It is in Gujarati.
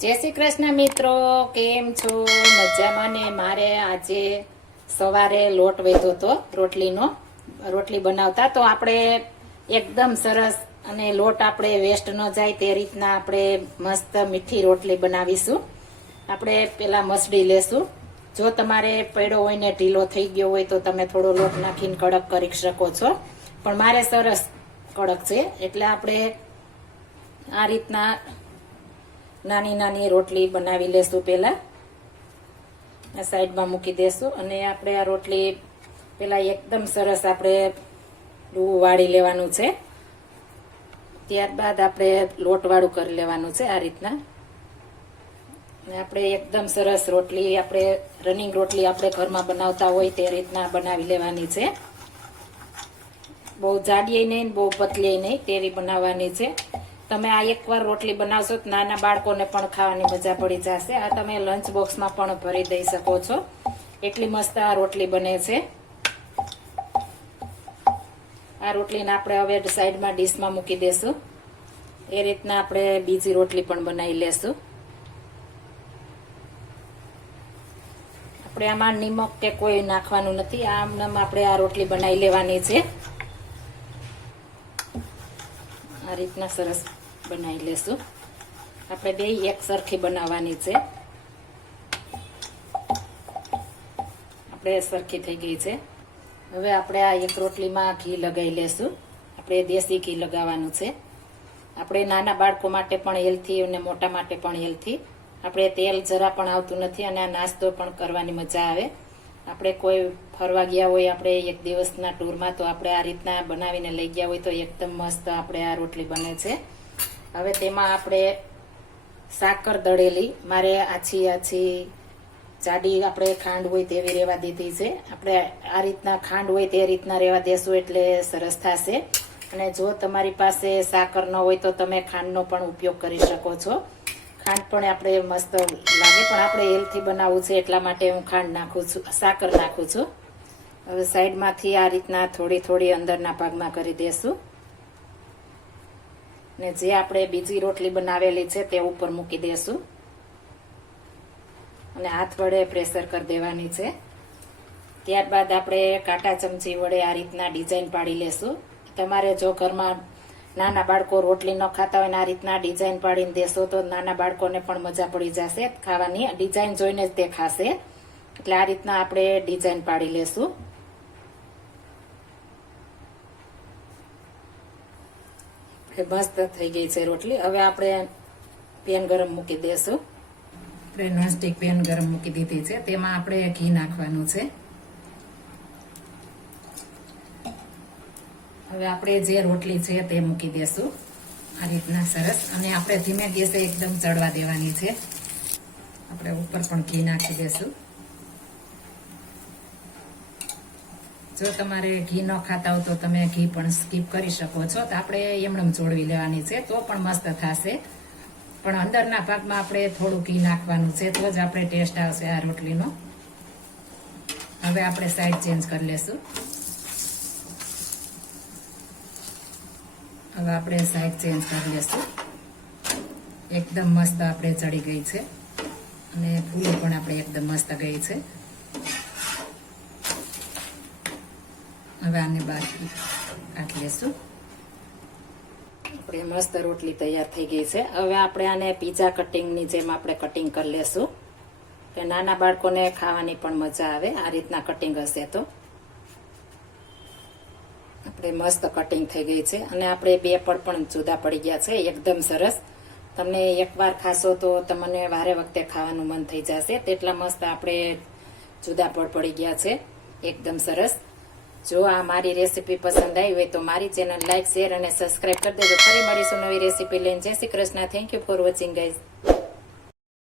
જય શ્રી કૃષ્ણ મિત્રો, કેમ છો? મજામાં ને? મારે આજે સવારે લોટ વેધો હતો રોટલીનો, રોટલી બનાવતા. તો આપણે એકદમ સરસ અને લોટ આપણે વેસ્ટ ન જાય તે રીતના આપણે મસ્ત મીઠી રોટલી બનાવીશું. આપણે પેલા મસડી લેશું. જો તમારે પડ્યો હોય ને ઢીલો થઈ ગયો હોય તો તમે થોડો લોટ નાખીને કડક કરી શકો છો. પણ મારે સરસ કડક છે. એટલે આપણે આ રીતના નાની નાની રોટલી બનાવી લેશું પહેલાં. આ સાઈડમાં મૂકી દેશું અને આપણે આ રોટલી પેલા એકદમ સરસ આપણે ડૂવું વાળી લેવાનું છે. ત્યારબાદ આપણે લોટવાળું કરી લેવાનું છે આ રીતના. અને આપણે એકદમ સરસ રોટલી, આપણે રનિંગ રોટલી આપણે ઘરમાં બનાવતા હોય તે રીતના બનાવી લેવાની છે. બહુ જાડીએ નહીં બહુ પતલીએ નહીં તેવી બનાવવાની છે. તમે આ એકવાર રોટલી બનાવશો તો નાના બાળકોને પણ ખાવાની મજા પડી જશે. આ તમે લંચ બોક્સમાં પણ ભરી દઈ શકો છો. એટલી મસ્ત આ રોટલી બને છે. આ રોટલીને આપણે હવે સાઈડમાં ડીશમાં મૂકી દેશું. એ રીતના આપણે બીજી રોટલી પણ બનાવી લેશું. આપણે આમાં નિમક કે કોઈ નાખવાનું નથી. આમ આપણે આ રોટલી બનાવી લેવાની છે. આ રીતના સરસ બનાવી લેશું. આપણે બે એક સરખી બનાવવાની છે. આપણે સરખી થઈ ગઈ છે. હવે આપણે આ એક રોટલીમાં ઘી લગાવી લેશું. આપણે દેશી ઘી લગાવવાનું છે. આપણે નાના બાળકો માટે પણ હેલ્થી અને મોટા માટે પણ હેલ્થી આપણે તેલ જરા પણ આવતું નથી અને આ નાસ્તો પણ કરવાની મજા આવે. આપણે કોઈ ફરવા ગયા હોય, આપણે એક દિવસના ટૂરમાં તો આપણે આ રીતના બનાવીને લઈ ગયા હોય તો એકદમ મસ્ત આપણે આ રોટલી બને છે. હવે તેમાં આપણે સાકર દળેલી, મારે આછી આછી જાડી આપણે ખાંડ હોય તેવી રેવા દીધી છે. આપણે આ રીતના ખાંડ હોય તે રીતના રેવા દેશું એટલે સરસ થશે. અને જો તમારી પાસે સાકર ન હોય તો તમે ખાંડનો પણ ઉપયોગ કરી શકો છો. ખાંડ પણ આપણે મસ્ત લાગે, પણ આપણે હેલ્થી બનાવવું છે એટલા માટે હું ખાંડ નાખું છું, સાકર નાખું છું. હવે સાઈડમાંથી આ રીતના થોડી થોડી અંદરના ભાગમાં કરી દેશું. ને જે આપણે બીજી રોટલી બનાવેલી છે તે ઉપર મૂકી દેશું. અને હાથ વડે પ્રેશર કરી દેવાની છે. ત્યારબાદ આપણે કાંટા ચમચી વડે આ રીતના ડિઝાઇન પાડી લેશું. તમારે જો ઘરમાં નાના બાળકો રોટલી ન ખાતા હોય આ રીતના ડિઝાઇન પાડીને દેશો તો નાના બાળકોને પણ મજા પડી જશે. ખાવાની. ડિઝાઇન જોઈને જ તે ખાશે. એટલે આ રીતના આપણે ડિઝાઇન પાડી લેશું. મસ્ત થઈ ગઈ છે રોટલી. હવે આપણે પેન ગરમ મૂકી દેશું. આપણે નોનસ્ટિક પેન ગરમ મૂકી દીધી છે. તેમાં આપણે ઘી નાખવાનું છે. હવે આપણે જે રોટલી છે તે મૂકી દેશું. આ રીતના સરસ. અને આપણે ધીમે ગેસે એકદમ ચડવા દેવાની છે. આપણે ઉપર પણ ઘી નાખી દેશું. જો તમારે ઘી ન ખાતા હો તો તમે ઘી પણ સ્કીપ કરી શકો છો. તો આપણે એમણમ ચોળવી લેવાની છે, તો પણ મસ્ત થશે. પણ અંદરના ભાગમાં આપણે થોડું ઘી નાખવાનું છે, તો જ આપણે ટેસ્ટ આવશે આ રોટલીનો. હવે આપણે સાઈડ ચેન્જ કરી લેશું. હવે આપણે સાઈડ ચેન્જ કરી લેશું. એકદમ મસ્ત આપણે ચડી ગઈ છે. અને ફૂલી પણ આપણે એકદમ મસ્ત ગઈ છે. હવે આને બાકી કાઢી લેશું આપણે મસ્ત રોટલી તૈયાર થઈ ગઈ છે. હવે આપણે આને પીઝા કટિંગની જેમ આપણે કટિંગ કરી લેશું. કે નાના બાળકોને ખાવાની પણ મજા આવે. આ રીતના કટિંગ હશે તો. આપણે મસ્ત કટિંગ થઈ ગઈ છે. અને આપણે બે પડ પણ જુદા પડી ગયા છે. એકદમ સરસ. તમને એકવાર ખાશો તો તમને વારે વખતે ખાવાનું મન થઈ જશે. તેટલા મસ્ત આપણે જુદા પડ પડી ગયા છે. એકદમ સરસ. જો આ મારી રેસીપી પસંદ આવી હોય તો મારી ચેનલ લાઇક શેર અને સબસ્ક્રાઇબ કરી દેજો. ફરી મળીશું નવી રેસીપી લઈને. જય Shri Krishna. Thank you for watching guys